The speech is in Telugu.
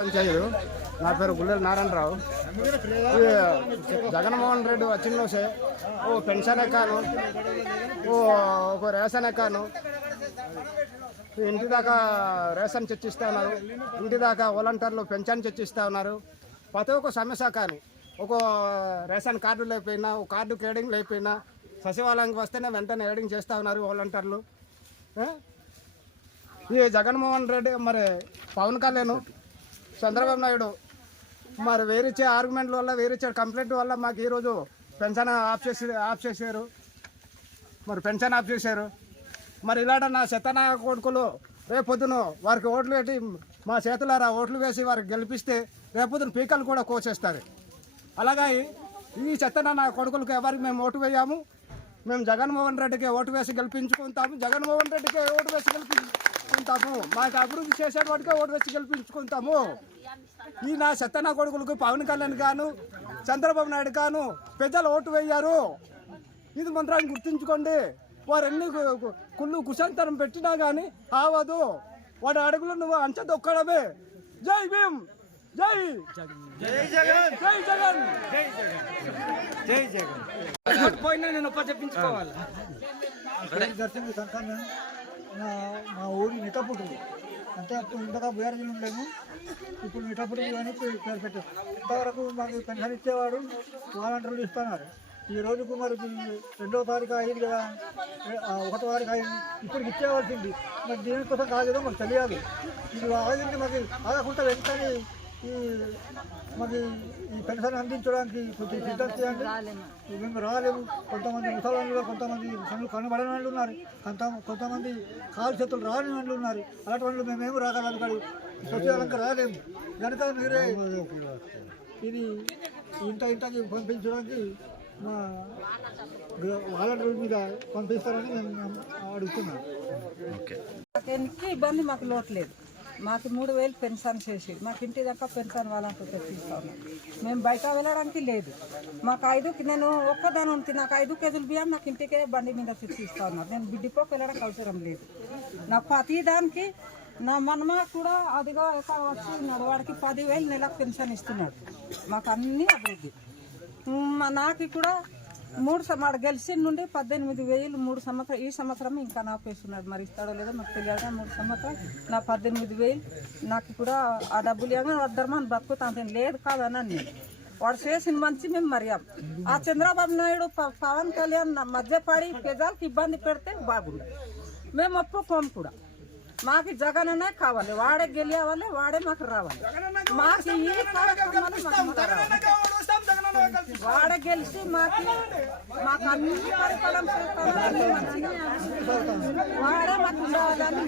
పంచాయతీ నా పేరు గుల్లెల నారాయణరావు. జగన్మోహన్ రెడ్డి వచ్చిన ఓ పెన్షన్ ఎక్కాను, ఒక రేషన్ ఎక్కాను, ఇంటి దాకా రేషన్ చర్చిస్తూ ఉన్నారు, ఇంటి దాకా వాలంటీర్లు పెన్షన్ చర్చిస్తూ ఉన్నారు. ప్రతి ఒక్క సమస్య కానీ ఒక రేషన్ కార్డు లేకపోయినా, ఒక కార్డు కేడింగ్ లేకపోయినా సచివాలయానికి వస్తేనే వెంటనే ఏడింగ్ చేస్తూ ఉన్నారు వాలంటీర్లు. ఈ జగన్మోహన్ రెడ్డి మరి పవన్ కళ్యాణ్ చంద్రబాబు నాయుడు మరి వేరిచ్చే ఆర్గ్యుమెంట్ల వల్ల, వేరిచ్చే కంప్లైంట్ వల్ల మాకు ఈరోజు పెన్షన్ ఆఫ్ చేశారు. మరి పెన్షన్ ఆఫ్ చేశారు. మరి ఇలాంటి నా శతనా కొడుకులు రేపొద్దున వారికి ఓట్లు పెట్టి మా చేతులారా ఓట్లు వేసి వారికి గెలిపిస్తే రేపొద్దున పీకలు కూడా కోసేస్తారు. అలాగే ఈ చెత్తన నా కొడుకులకు ఎవరికి మేము ఓటు వేయాము, మేము జగన్మోహన్ రెడ్డికి ఓటు వేసి గెలిపించుకుంటాము, జగన్మోహన్ రెడ్డికి ఓటు వేసి గెలిపించుకుంటాము, మాకు అభివృద్ధి చేసే వాటికే ఓటు వేసి గెలిపించుకుంటాము. ఈ నా చెత్తన కొడుకులకు పవన్ కళ్యాణ్ గాను చంద్రబాబు నాయుడు గాను ప్రజలు ఓటు వేయారు. ఇది మంత్రాన్ని గుర్తుంచుకోండి. వారు ఎన్ని కుళ్ళు కుశాంతరం పెట్టినా కానీ ఆవదు. వాడి అడుగులు నువ్వు అంచెదొక్కడమే. జై భీమ్, జై జగన్, జై జగన్, జై జగన్, జై జగన్. పోయినా నేను చెప్పించుకోవాలి. మా ఊరి నిటపుడు అంటే అప్పుడు ఇంతగా బేరజీలు ఉండలేము, ఇప్పుడు నిటపుడు అని పేరు పెట్టారు. ఇంతవరకు మాకు పెన్షన్ ఇచ్చేవాడు వాలంటీర్లు ఇస్తున్నారు. ఈ రోజుకు మరి 2వ తారీఖు అయింది కదా, 1వ తారీఖు అయింది, ఇప్పటికి ఇచ్చేవాల్సింది. మరి దీనికోసం కాలేదో మాకు తెలియదు. ఇది ఆగింది మాకు ఆగకుండా వెంటనే మాకు ఈ పెన్షన్ అందించడానికి కొంచెం సిద్ధం చేయండి. మేము రాలేము. కొంతమంది ముసలాళ్ళు, కొంతమంది పనులు కనబడని వాళ్ళు ఉన్నారు, కొంతమంది కాలు చేతులు రాని వాళ్ళు ఉన్నారు. అలాంటి వాళ్ళు మేమేమి రాగలం కానీ సచివాలయంగా రాలేము. కనుక మీరే ఇది ఇంటికి పంపించడానికి మా వాలంటీర్ మీద పంపిస్తారని మేము అడుగుతున్నాం. ఇబ్బంది మాకు లోట్లేదు. మాకు 3000 పెన్షన్ చేసి మాకు ఇంటి దాకా పెన్షన్ వాళ్ళంతా తెప్పిస్తాము. మేము బయట వెళ్ళడానికి లేదు. మాకు నేను ఒక్కదాని ఉంది, నాకు 5 కేజీలు బియ్యం నాకు ఇంటికే బండి మీద తెచ్చిస్తా ఉన్నారు. నేను బిడ్డిపోకి వెళ్ళడానికి అవసరం లేదు. నాకు ప్రతి దానికి నా మనమ కూడా అదిగా వచ్చి ఉన్నాడు, వాడికి 10,000 నెలకు పెన్షన్ ఇస్తున్నాడు. మాకు అన్నీ అభివృద్ధి. నాకు కూడా 3 గెలిచిన నుండి 18,000 3 సంవత్సరాలు. ఈ సంవత్సరం ఇంకా నాకు వేస్తున్నాడు, మరి ఇస్తాడో లేదో మాకు తెలియదు. 3 సంవత్సరాలు నా 18,000 నాకు కూడా ఆ డబ్బులు ఏమో వద్దరమని బతుకుతాను లేదు కాదన్నా. నేను వాడు చేసిన మంచి మేము మర్యాం. ఆ చంద్రబాబు నాయుడు పవన్ కళ్యాణ్ మధ్యపడి ప్రజలకు ఇబ్బంది పెడితే బాగుండదు. మేము ఒప్పుకోము కూడా. మాకు జగన్ అనే కావాలి, వాడే గెలియావాలి, వాడే మాకు రావాలి. మాకు ఈ వాడే గెలిచి మాకు అన్ని పరిపాలన చేస్తాను, వాడే మాకు ఉండాలని